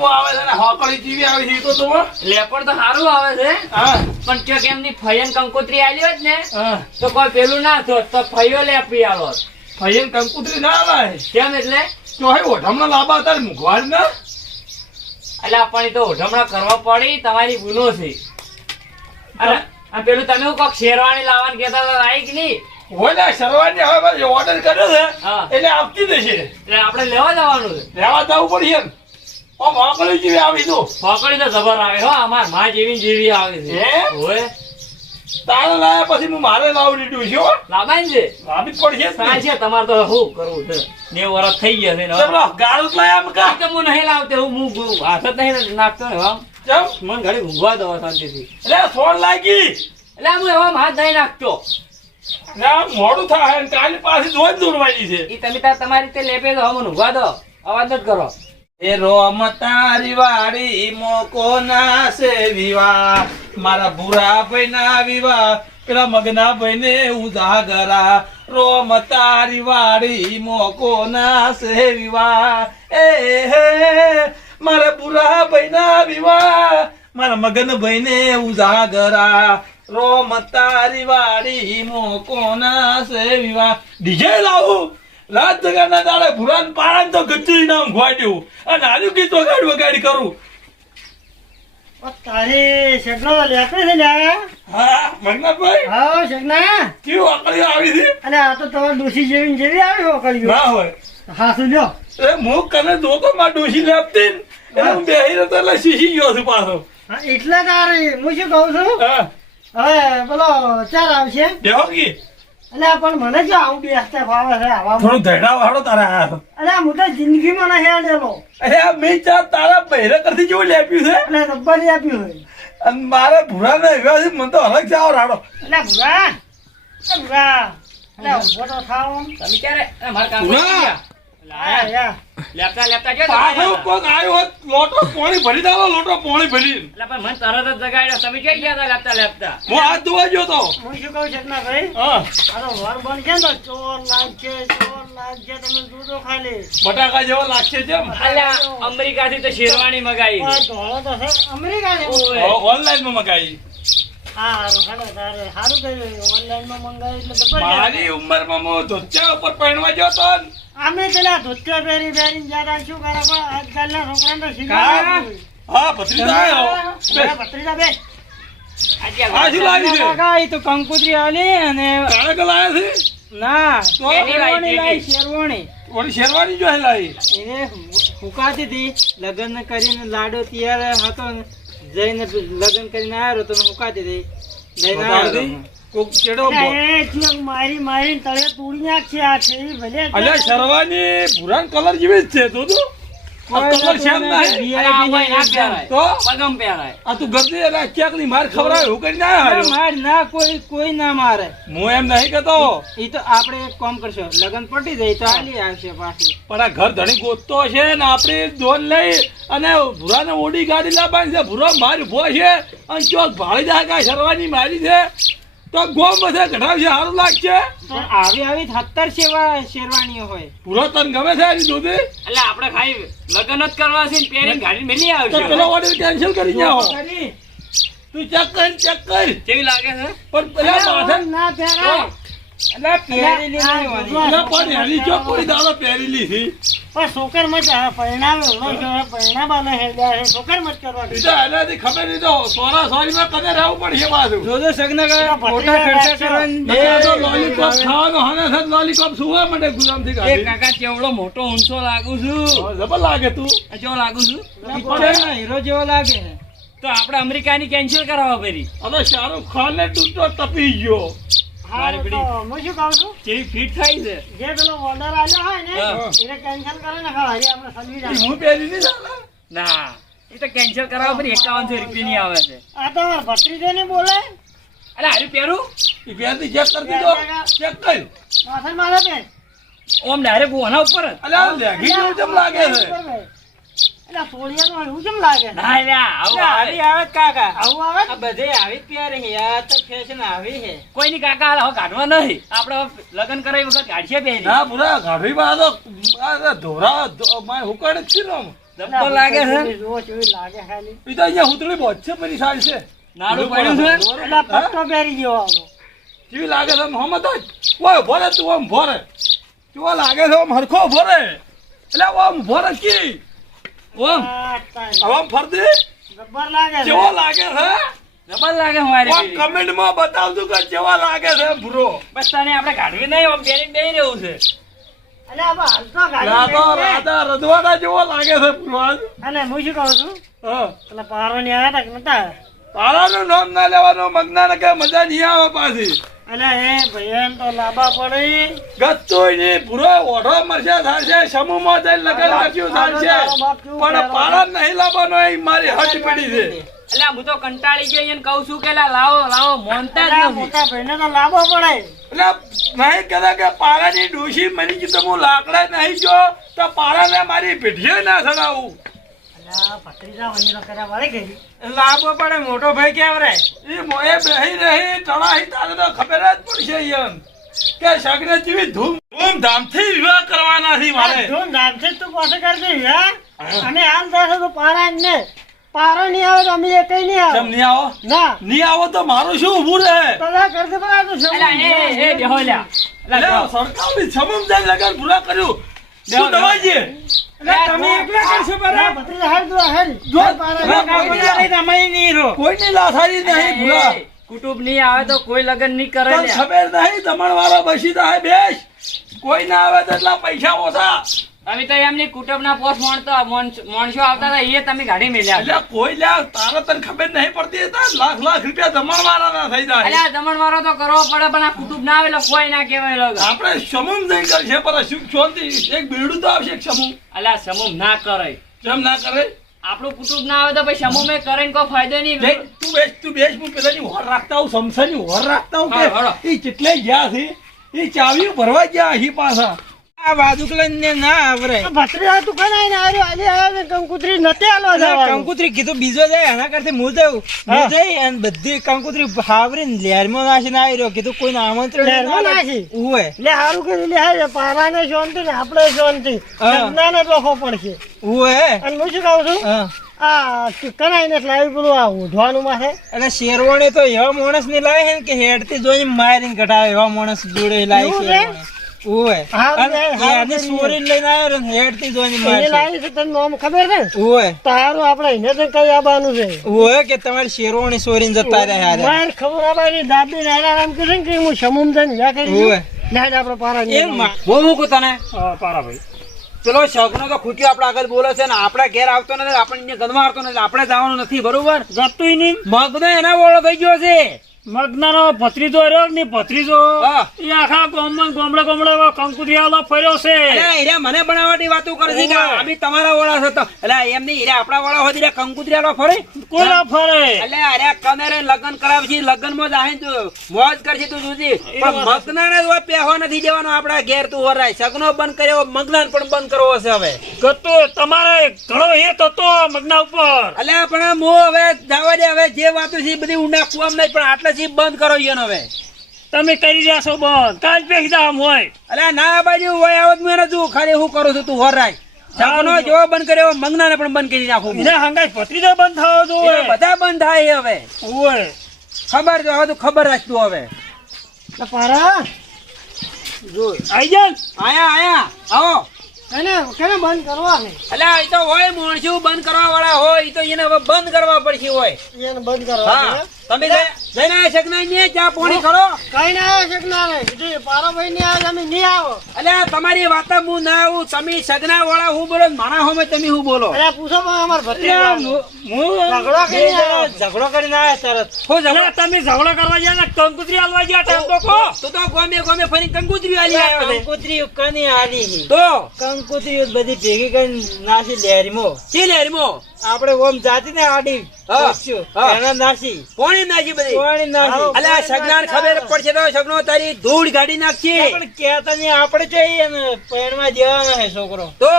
જેવું આવે છે ને? હોકળી જેવી આવે છે તો જુઓ. તો સારું આવે છે. હા. પણ જો કે એમની ફયન કંકોત્રી આવી હોત ને તો કોઈ પેલું ના થોત તો ફયો લેપી આવો ભાઈ કંકોત્રી ના આવે. કેમ એટલે? તો હે ઓઢમણા લાંબા તારે ના એટલે આપણે તો ઓઢમણા કરવા પડી તમારી ગુનો છે. અને પેલું તમે હું કોક શેરવાણી લાવવાનું કહેતા હતા આવી કે નહીં? ને હવે બસ ઓર્ડર કર્યો છે. એટલે આપતી દેશે. એટલે આપણે લેવા જવાનું છે. લેવા જવું પડશે ને આમ જેવી આવી તો. પકડી તો જબર આવે. હો અમારમાં જેવી જેવી આવે છે. ઓય તારે લાયા પછી હું મારે લાવી દીધું છે લાબાઈ છે લાવવી પડશે જ છે તમારે તો શું કરવું છે? નેવું વર્ષ થઈ ગયા છે ચલો ગાળ જ લાયા કા? તો હું નહીં લાવતો હું હું- હું હાથ જ નહીં નાખતો ચમ? મને ઘડી ઊંઘવા દો શાંતિથી. એટલે ફોન લાગી. એટલે હું એવા હાથ નહીં નાખતો. ને મોડું થાય કાલે પાછી જોઈ જ છે. એ તમે તમારી રીતે લેપે તો મને ઊંઘવા દો. અવાજ નથી કરો. એ રોમ તારી વાડી મોકો ના છે વિવા મારા ભૂરા ભાઈ ના વિવા પેલા મગના ભાઈ ને ઉજાગરા. રોમ વાડી મોકો ના છે વિવા એ હે, મારા ભૂરા ભાઈ ના વિવા મારા મગન ભાઈ ને ઉજાગરા. રોમ તારી વાડી મોકો ના છે વિવાહ. ડીજે લાવું. રાત જગાના દાડે ભુરાન પારાન તો ગચ્ચી નામ ખવાડ્યું અને આનું ગીત વગાડ વગાડી કરું. તારી છે લ્યા હા મંગનાભાઈ હા શેકના કેવું આકડી આવી હતી? અને આ તો તમારે ડોસી જેવી ને જેવી આવી હોકળ્યું ના હોય. હા શું લ્યો? એ હું કને માં ડોશી લેપતી એટલે હું બેહી રહ્યો તો એટલે શીશી ગયો છું પાછો. એટલે તારી. હું શું કહું છું? હા. હવે પેલો ચાર આવશે. બેહો કી. એટલે પણ મને જો આવું બેસતા ભાવે છે આવા થોડું ધૈડા વાળો તારા અરે હું તો જિંદગીમાં નહીં આડેલો અરે મેં ચા તારા બહેરે કરતી જેવું લેપ્યું છે? એટલે રબ્બારી આપ્યું હોય. અને મારે ભૂરા ને એવા છે મને તો અલગ જાવ રાડો. એટલે ભૂરા. ભૂરા. તો થાવ. તમે ક્યારે? કામ. લેપતા લેપતા જો પાછો કોક આવ્યો હોત, લોટો પાણી ભરી દાલો લોટો પાણી ભરી. પણ મને તરત જ જગાડ્યો. તમે ક્યાં ગયા હતા લેપતા લેપતા? હું હાથ ધોવા ગયો તો. હું શું કહું શેકના ભાઈ? હા. આ તો વર બનશે ને ચોર લાગશે ચોર લાગશે તમે દૂધો ખાલી બટાકા જેવો લાગશે જેમ અલ્યા અમેરિકાથી તો શેરવાણી મગાવી ધોળો તો છે. અમેરિકા ને ઓનલાઈનમાં મગાવી સારું સારું કર્યું. ઓનલાઈનમાં મંગાવી એટલે મારી ઉંમરમાં હું ધોતિયા ઉપર પહેરવા ગયો તો ને. અમે પેલા ધોતિયો પહેરી પહેરી જરા શું કરે પણ આજકાલના છોકરાને તો કા? શીખવાડવું. હા. ભત્રીજા ભત્રીજા બે. આ શું લાવી છે? તો કંકુતરી આલી અને કાળા કલર આવ્યા છે? ના તો કેવી લાવી, શેરવાણી કેવી? લાવી શેરવાણી વળી શેરવાની જો લાવી. એને ફૂંકાતી હતી લગ્ન કરીને લાડો તૈયાર હતો જઈને લગ્ન કરીને આવ્યો તો હુકાતી હતી. લઈને આવ્યો? કોક ચેડો એ ચિયંગ મારી મારી તળે તોડી નાખશે આ છે ભલે અલ્યા શરવાની ભૂરાન કલર જેવી જ છે તું તું. કલર શેમ ના હે? અરે આ ભાઈ ના પહેરાય. તો? પગમ પહેરાય. આ તું ગરદી અને ક્યાંકની માર ખવડાવે એવું કરીને ના માર ના કોઈ કોઈ ના મારે. હું એમ નહીં કહેતો. એ તો આપણે એક કામ કરશો લગન પટી જાય તો આલી આવશે પાછી. પણ આ ઘર ધણી ગોતતો છે ને આપણે દોન લઈ અને ભૂરાને ઓડી ગાડી લાવવાની છે ભૂરા મારી ભો છે. અને ચોક ભાળી જાય કાંઈ શરવાની મારી છે. તો ગોમ બધે ઘટાડશે સારું લાગશે? પણ આવી આવી સત્તર સેવા શેરવાણીઓ હોય. પૂરો તન ગમે છે એની દૂધી એટલે આપણે ખાઈ લગ્ન જ કરવા છે પેરી ગાડી મેલી તો આવશે પેલો ઓર્ડર કેન્સલ કરી જાઓ તું ચેક કર ચેક કર. કેવી લાગે છે? પણ પેલા માથે ના પહેરાય. એટલે પહેરેલી નહીં હોય પણ એની જો કોઈ દાડો પહેરેલી છે પણ છોકર મત પરિણામ એવડો છે હવે પરિણામ આને હેડ્યા છે. છોકર મત કરવા એ એનાથી ખબર નહીં તો સોરા સોરીમાં કને રહેવું પડશે પાછું? જોજો સગના કાકા ખોટા ખર્ચા કરવાની એ તો લોલીપોપ ખાવાનો હને છે લોલીપોપ સુવા માટે કાઢી. કાકા કેવડો મોટો ઊંચો લાગુ છું. જબર લાગે તું. કેવો લાગુ છું? હીરો જેવો લાગે. તો આપણે અમેરિકાની કેન્સલ કરાવવા પેરી હવે શાહરુખ ખાન ને તું તો તપી ગયો. હા શું કહું છું? ફિટ થાય છે? જે પેલો ઓર્ડર આવ્યો હોય ને ને ના. એ તો કેન્સલ કરાવવા ફરી એકાવનસો રૂપિયાની આવે છે. આ તો ભત્રીજો ને બોલે. અરે હારી પહેરું. એ પહેરતી ચેક કરી દીધો. ચેક કર. માથે માથે ઓમ ડાયરેક્ટ ઓના ઉપર જેવું લાગે છે? એટલે કેમ લાગે? છે? ના લ્યા આવું. આવી આવે કાકા. આવું આવે બધે આવી તો ફેશન આવી છે. કોઈ ની કાકા હવે કાઢવા નહીં. આપણે લગન કરાવી વખત કાઢશે પહેરી. ના પૂરા ગાઢી માં તો ધોરા માય હુકાડ જ છે ને આમ. લાગે છે? લાગે ખાલી. ઈ તો અહીંયા હુતળી બહુ છે પેલી સાઈડ છે. નાડું પડ્યું છે? એટલે પટ્ટો પહેરી ગયો આનો. કેવી લાગે છે આમ? હમત જ ઓય ભરે તું આમ ભરે કેવો લાગે છે આમ? હરખો ભરે એટલે આમ ભરે કી? ઓમ. આ. હવે આમ લાગે છે. કેવો લાગે છે? જબ્બર લાગે મારી ઓમ કમેન્ટમાં બતાવજો કે કેવો લાગે છે બ્રો બસ તને આપણે કાઢવી નહીં આમ બેરી બેહી રહેવું છે. અને આમાં હાલતો ગાડી રાધા રધવાડા જેવો લાગે છે ભગવાન અને હું શું કહું છું? હા. પેલા પારોની આવ્યા તા કે નતા? તારાનું નામ ના લેવાનું મગનાને કે મજા નહીં આવે પાછી. અને એ ભાઈ તો લાંબા પડી. ગત્તુંય નહીં, ભૂરો ઓઢો મરશે થાશે, સમૂહમાં જઈને લગ્ન કર્યું થાશે. પણ પારા નહીં લાવવાનો એ મારી હટ પડી છે. એટલે હું તો કંટાળી ગયો એને કહું છું કે લાવો લાવો મોનતા જ મોટા ભાઈને તો લાંબો પડે. એટલે નહીં કહેતા કે પારાની ડોશી મરી ગઈ તો હું લાકડા નહીં જો તો પારાને મારી પીઠીએ ના સડાવું. લાંબો પડે મોટો ભાઈ કેમ એ મોએ બેહી રહી ટળાઈ તારે તો ખબર જ પડશે એમ કે સગને જેવી ધૂમ ધૂમધામથી વિવાહ કરવાના છે મારે. ધૂમ ધામથી તું પાસે કરજે હા. અને હાલ દસ તો પારા ને. પારો નહીં આવે તો અમે એ નહીં આવે. નહીં આવો? ના. નહીં આવો તો મારું શું ઊભું રહે? તો કરજે પણ તો સમજ એ એ બેહો લ્યા. સરકારની સમમ જઈને લગન પૂરા કર્યું. શું દવાઈ કુટુંબ નહીં આવે તો કોઈ લગ્ન નહીં કરે. ખબર નહીં દમણ વાળા બસી થાય બેસ. કોઈ ના આવે તો એટલા પૈસા ઓછા. તમે તો એમની કુટુંબના પોસ મોણતો મોણ- મોણસો આવતા હતા એ તમે ગાડી મેલ્યા એટલે કોઈ લ્યા તારે તને ખબર નહીં પડતી હતા? લાખ લાખ રૂપિયા દમણ વાળા ના થઈ જાય. અલ્યા દમણ વાળો તો કરવો પડે પણ આ કુટુંબ ના આવેલો એટલે કોઈ ના કહેવાય લોકો આપણે સમૂહ જઈ કરશે પણ સુખ શાંતિ એક બેડું તો આવશે સમૂહ. અલ્યા સમૂહ ના કરે. કેમ ના કરે? આપણું કુટુંબ ના આવે તો પછી સમૂહ મેં કરીને કોઈ ફાયદો નહીં. તું બેસ તું બેસ હું પેલાની હોર રાખતા હું સમસાની હોર રાખતા હું કે એ કેટલે ગયા છે. એ ચાવીઓ ભરવા ગયા અહીં પાછા. આ બાજુકલન ને ના આવરે. આ તું કઈ આઈને આવ્યો આજે આવ્યો ને કંકુતરી આલો જવાનું. કંકુતરી કીધું બીજો જાય એના કરતા હું જાઉં. હું. જઈ અને બધી કંકુતરી હાવરીને લેરમાં નાખીને આવી રહ્યો કીધું કોઈને આમંત્રણ લેરમાં આવે. ઉવે. લે હારું કર્યું લે હારે પારાને શાંતિ ને આપણે શાંતિ. હા. સપનાને પડશે. ઉવે. અને હું શું કહું છું? આ ચિકન આઈને લાવી પેલું આ ઉઢવાનું માથે અને શેરવાણી તો એવા માણસ ને લાવે કે હેડથી જોઈને મારીને કઢાવે એવા માણસ જોડે લાવી છે? છે? ઉવે. હારું અને છે, હારું એની છે. સોરીને લઈને આવ્યો ને હેડથી જોઈને એને લાવી છે તને નામ ખબર ને? ઉવે. તારું આપણે એને તો કઈ આવવાનું છે? ઉવે કે તમારી શેરવાણી સોરીને જતા રહ્યા હારે. માર ખબર આપવાની દાદી નાના આમ કીધું કે હું સમુમ જઈને યા કરી ઉવે. લાડ આપણે પારા એ માં હું મૂકું તને? પારા ભાઈ. પેલો શગનો તો ખૂટ્યો આપણા આગળ બોલે છે ને આપણા ઘેર આવતો નથી આપણને ગંદમાં આવતો નથી આપણે જવાનું નથી બરોબર? જતું નહીં. મગનો એના વોળો થઈ ગયો છે. મગનાનો ભત્રીજો રહ્યો ને ભત્રીજો. એ આખા ગામમાં ગામડે ગામડે કંકુરિયાલો ફર્યો છે. હીરા મને બનાવવાની વાતો કરે છે કે ઓવે. તમારા વાળા છે તો. એટલે એમ નહીં હીરા આપણા વાળા હોય હીરા કંકુતરીયાલો ફરે. કોઈ ના ફરે. એટલે અરે કનેરે લગ્ન કરાવે છે લગ્નમાં જાહે તું મોજ કરશે તું જોજી પણ મગનાને તો હવે પહેવા નથી દેવાનો આપણા ઘેર તું હરાય સગનો બંધ કર્યો મગનાને પણ બંધ કરવો છે હવે. ગતો તમારે ઘણો હેત હતો મગના ઉપર. અલ્યા પણ હું હવે જવા દે હવે જે વાતો છે બધી ઊંડા કુવામ નહીં પણ આટલે થી બંધ કરો ઈયોને હવે? તમે કરી રહ્યા છો બંધ. કાલ પેખી આમ હોય. અલ્યા ના બાજુ હોય આવત મેં તું ખાલી હું કરું છું તું વરાય સગનો જેવો બંધ કર્યો મંગનાને પણ બંધ કરી નાખું. એને હંગાઈ તો બંધ થવો જોઈએ. બધા બંધ થાય હવે. ઓય. ખબર જો હવે તું ખબર રાખતું હવે. પારા. આઈ જા આયા આયા. આવો. એને કેને બંધ કરવા છે? અલ્યા એ તો હોય મોણશું બંધ કરવા વાળા હોય. તો એને હવે બંધ કરવા પડશે હોય. એને બંધ કરવા હા. તમે જઈને આયા ને ચા પાણી કરો કઈ ના ને ની નહીં આવો. તમારી વાત હું ના આવું. તમે સગના વાળા હું બોલો ને મારા હોમે તમે હું બોલો? અરે પૂછો પણ અમાર ભત્રીજો હું ઝઘડો. ઝઘડો કરીને આવ્યા તરત. હું ઝઘડો તમે ઝઘડો કરવા ગયા ને કંકુતરી આલવા ગયા ટાઈમ તો તું તો ગોમે ગોમે ફરી કંકુતરી આલી આવ્યો કની આલી તો? કંકોત્રી બધી ભેગી કરી નાસી લેરીમાં. કે લેરમો? આપણે ઓમ જાતી ને આડી હા, એના નાસી. કોણી નાખી બધી. કોણી નાસી અલ્યા સગનાર ખબર પડશે તો સગનો તારી ધૂળ ગાડી નાખી પણ કેતા નહીં આપણે જોઈએ ને પેણમાં દેવાનો હે છોકરો. તો?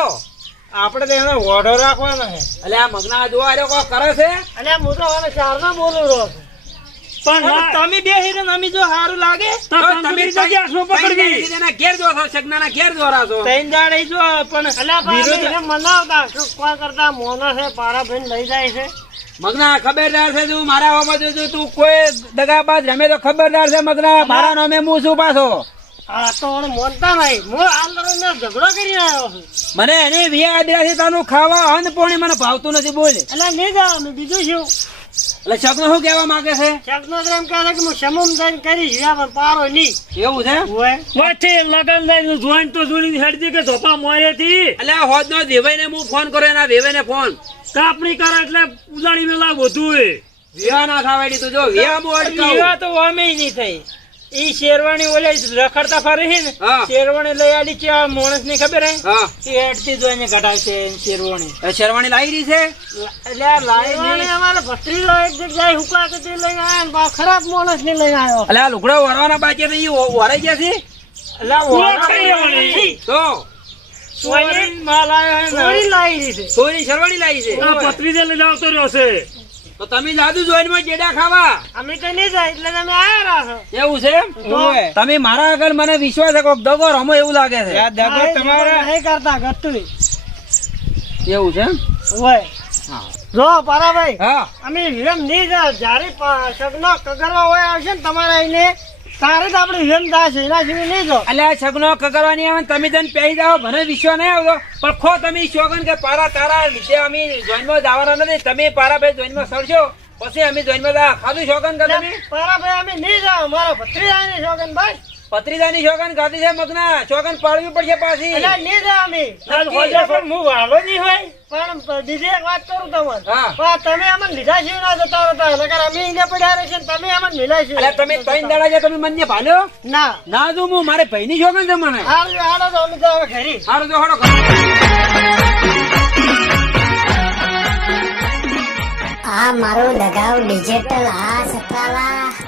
આપણે તો એનો વોઢો રાખવાનો હે આ મગના જોવા કોઈ કરે છે? અને હું તો હવે ચાર ના બોલું રહ્યો છું. પણ તમે બે હિરન અમે જો સારું લાગે તો તો તમે જગ્યા પકડવી એના ઘેર જો સગનાના ઘેર જોરા છો ત્રણ જો પણ અલ્યા પણ મનાવતા શું કરતા મોનો છે પારા ભાઈ લઈ જાય છે? મગના ખબરદાર છે તું મારા હોમાં જો જો તું કોઈ દગાબાજ રમે તો ખબરદાર છે મગના મારા નામે હું છું પાછો? મને એની વિયા આદિવાસી તાનું ખાવા અન્ન પોણી મને ભાવતું નથી બોલ. એટલે નહીં જાવ બીજું શું? એટલે શકનો શું કહેવા માંગે છે? શબ્દનો તો એમ કહે છે કે હું સમમ થઈને કરીશ પણ પારો નહીં. એવું છે? હોય વચ્ચે લગન લઈને જોઈન તો જોડી હેડતી કે ધોપા મોરેથી એટલે હોદ નો વેવાઈને હું ફોન કર્યો એના વેવાઈને ફોન. કાપણી કરે એટલે ઉદાણી વેલા વધુ એ વિયા ના ખાવાડી તું જો વ્યા બહુ તો અમે નહીં થઈ. ઈ શેરવાણી ઓલે રખડતા ફરે છે ને શેરવાણી લઈ આલી છે આ માણસની ખબર હે? હા. એ હેડતી જોઈને ઘટાડશે શેરવાણી શેરવાણી લાવી રહી છે? એટલે લાવી. અમારે ભત્રીજો એક જગ્યાએ હુકાતી હતી લઈ આવ્યા ને બા ખરાબ માણસ ને લઈ આવ્યો એટલે આ લુગડા વરવાના બાકી તો ઈ વરાઈ ગયા છે? એટલે આ તો? સોરી માલ આવ્યો હે ચોરી લાવી રહી છે. સોરી શેરવાણી લાવી છે? આ લઈ આવતો રહ્યો છે. તો તમે જાદુ જોઈને જેડા ખાવા. અમે તો નહીં જાય એટલે તમે આવ્યા રહો એવું છે એમ? તમે મારા આગળ મને વિશ્વાસ છે કોક દગો રમો એવું લાગે છે. દગો તમારા નહીં કરતા ગતું એવું છે એમ? હોય જો પારાભાઈ હા. અમે વિરમ નહીં જાય જ્યારે સગનો કગરવા હોય આવશે ને તમારે આઈને. તારે તો આપણે વિરમ થશે એના સિવાય નહીં જો. એટલે આ છગનો કગરવાની આવે તમે જન પહેરી જાઓ મને વિશ્વ નહીં આવતો. પણ ખો તમે શોગન કે પારા તારા લીધે અમે જોઈનમાં જવાના નથી. તમે પારા ભાઈ જોઈનમાં સરશો. પછી અમે જોઈનમાં જા. ખાધું શોગન કે તમે? પારાભાઈ અમે નહીં જાઓ. મારા આવીને શોગન ભાઈ. પત્રીદાની શોગન ગાતી છે મગના શોગન પાડવી પડશે પાછી. જાઓ અમે પણ હું વાળો નહીં હોય. પણ બીજી એક વાત કરું તમને. હા. તમે અમને લીધા છે ના જતા રહેતા. નકર અમે અહીંયા પડ્યા રહે છે તમે અમને મિલાય છે તમે ત્રણ દાડા તમે મને ભાલ્યો ના. ના જો હું મારે ભાઈની શોગન છે મને. હાલો હાલો તો અમે તો હવે ઘરે. સારું તો હડો આ મારો લગાવ ડિજિટલ આ સતાલા